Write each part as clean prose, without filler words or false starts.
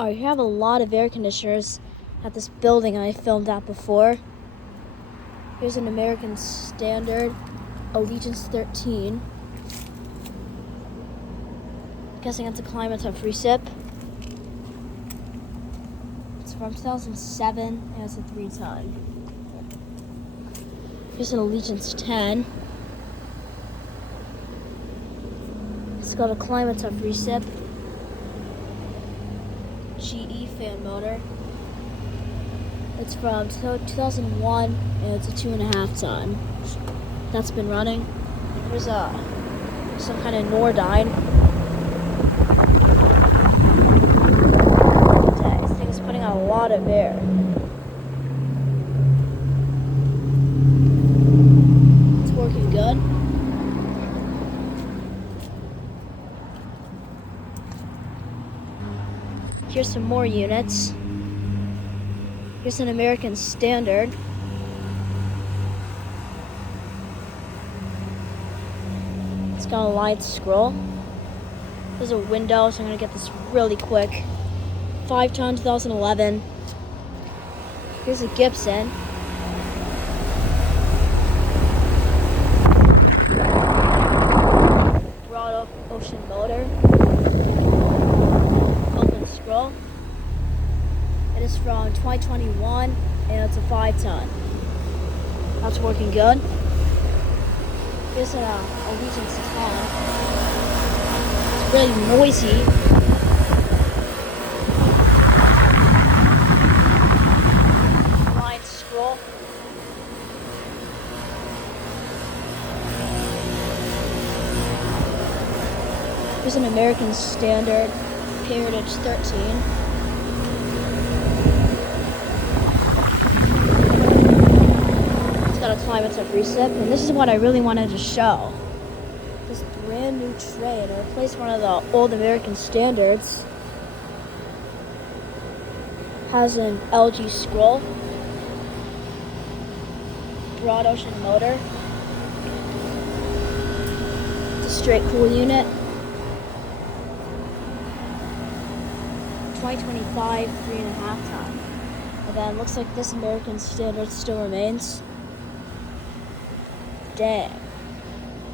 I have a lot of air conditioners at this building I filmed at before. Here's an American Standard Allegiance 13. Guessing it's a climate of recip. It's from 2007 and it's a 3-ton. Here's an Allegiance 10. It's got a climate of recip. GE fan motor. It's from 2001 and it's a 2.5-ton. That's been running. There's some kind of Nordyne. This thing is putting out a lot of air. It's working good. Here's some more units. Here's an American Standard. It's got a light scroll. There's a window, so I'm gonna get this really quick. 5-ton, 2011. Here's a Gibson. Broad ocean motor. Open scroll. It is from 2021 and it's a 5-ton. That's working good. Here's an Allegiance 10. It's really noisy. Line scroll. Here's an American Standard Heritage 13. Got a climate of recip, and this is what I really wanted to show. This brand new tray to replace one of the old American Standards. Has an LG scroll, broad ocean motor. It's a straight cool unit. 2025 3.5-ton. And then looks like this American Standard still remains. Dang.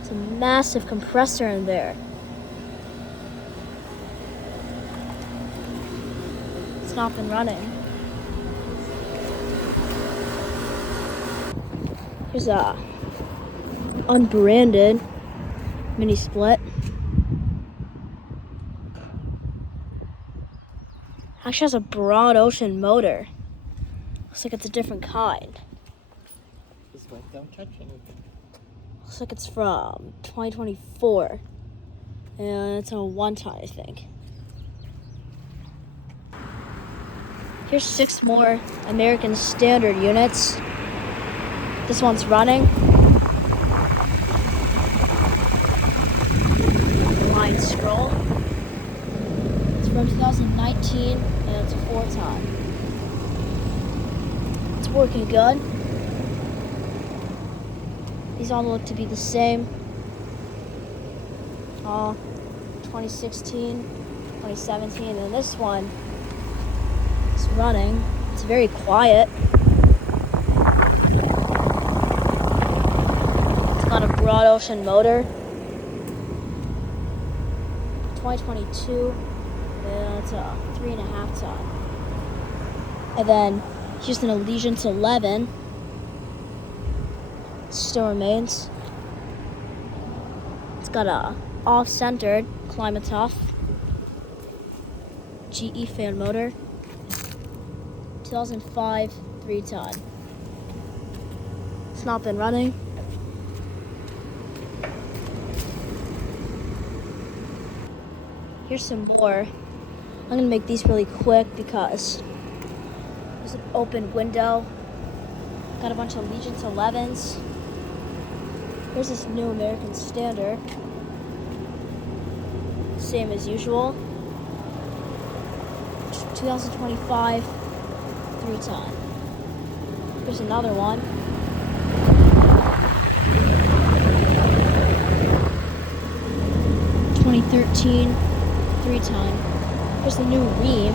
It's a massive compressor in there. It's not been running. Here's a unbranded mini split. Actually has a broad ocean motor. Looks like it's a different kind. Just like, don't touch anything. Looks like it's from 2024, and it's a 1-ton, I think. Here's 6 more American Standard units. This one's running. Line scroll. It's from 2019, and it's a 4-ton. It's working good. These all look to be the same. 2016, 2017, and this one is running. It's very quiet. It's got a broad ocean motor. 2022, and it's a 3.5-ton. And then here's an Allegiance 11. Still remains. It's got a off-centered climate-off GE fan motor. 2005 3-ton. It's not been running. Here's some more. I'm gonna make these really quick because there's an open window. Got a bunch of Allegiance 11s. Here's this new American Standard. Same as usual. 2025 3-ton. Here's another one. 2013 3-ton. Here's the new ream.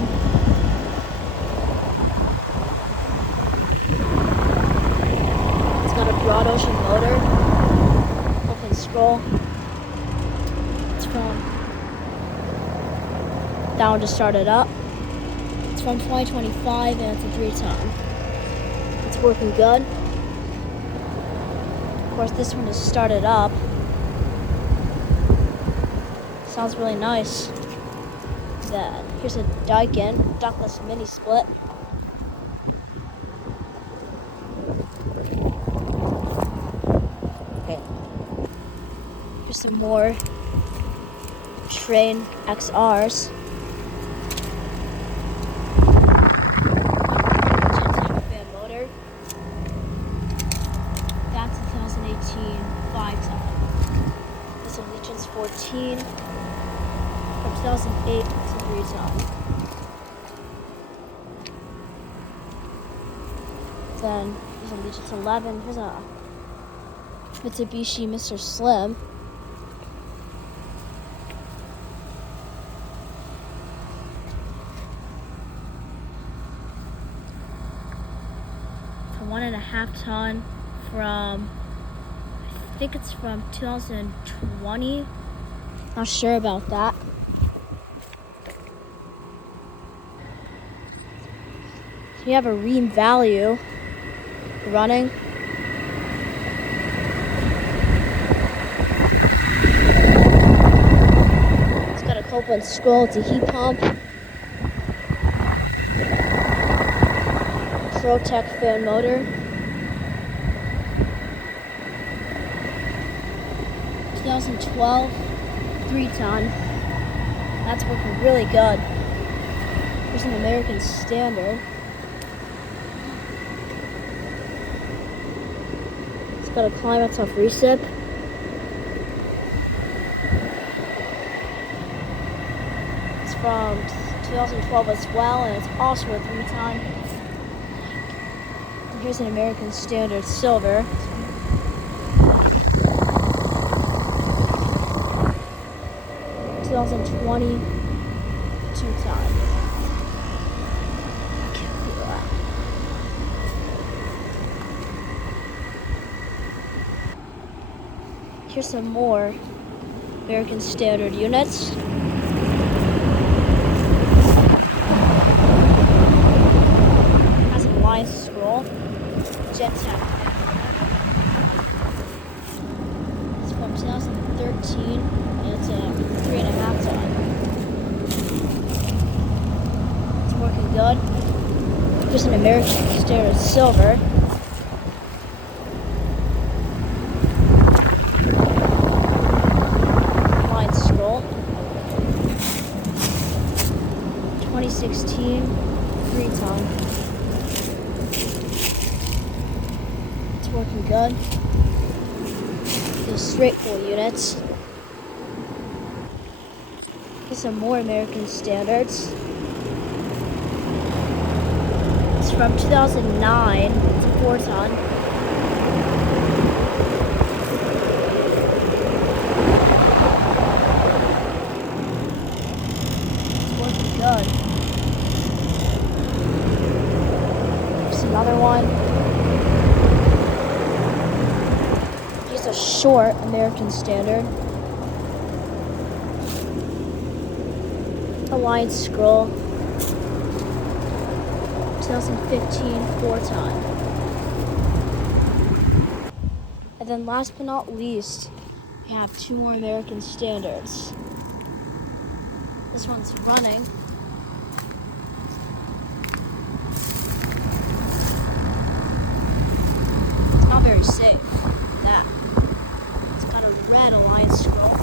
It's got a broad ocean motor. Open scroll. It's from down to start it up. It's from 2025 and it's a 3-ton. It's working good. Of course, this one is started up. Sounds really nice. Then here's a Daikin ductless mini split. Okay. Here's some more Train XRs. Fan motor. That's a 2018 5-ton. This Allegiance 14 from 2008 to 3-ton. Then there's Allegiance 11. Here's a Mitsubishi Mr. Slim. It's a 1.5 ton from, I think it's from 2020. Not sure about that. You have a ream value running. It's got a Copeland scroll, it's a heat pump. Protec fan motor. 2012 3-ton. That's working really good. Here's an American Standard. It's got a Climax off recip. It's from 2012 as well, and it's also a 3-ton. And here's an American Standard Silver. 2020 2-ton. Here's some more American Standard units. Has a Alliance scroll. Jet Tech. It's from 2013 and it's a 3.5 ton. It's working good. Here's an American Standard Silver. Alliance scroll. 2016 3-ton. It's working good. These straight pull units. Here's some more American Standards. It's from 2009. It's a 4-ton. It's working good. Here's another one. Here's a short American Standard. Alliance scroll. 2015 4-ton. And then last but not least, we have 2 more American Standards. This one's running. It's not very safe. That. It's got a red Alliance scroll.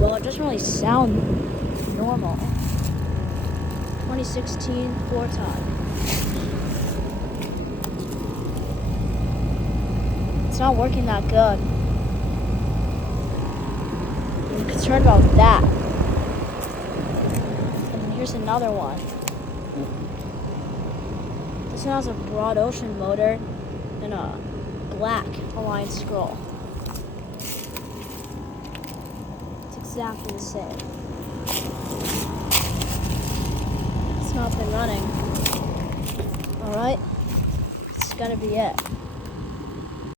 Well, it doesn't really sound normal. 2016 4-ton. It's not working that good. I'm concerned about that. And here's another one. This one has a broad ocean motor and a black Alliance scroll. exactly the same. It's not been running. Alright, it's gotta be it.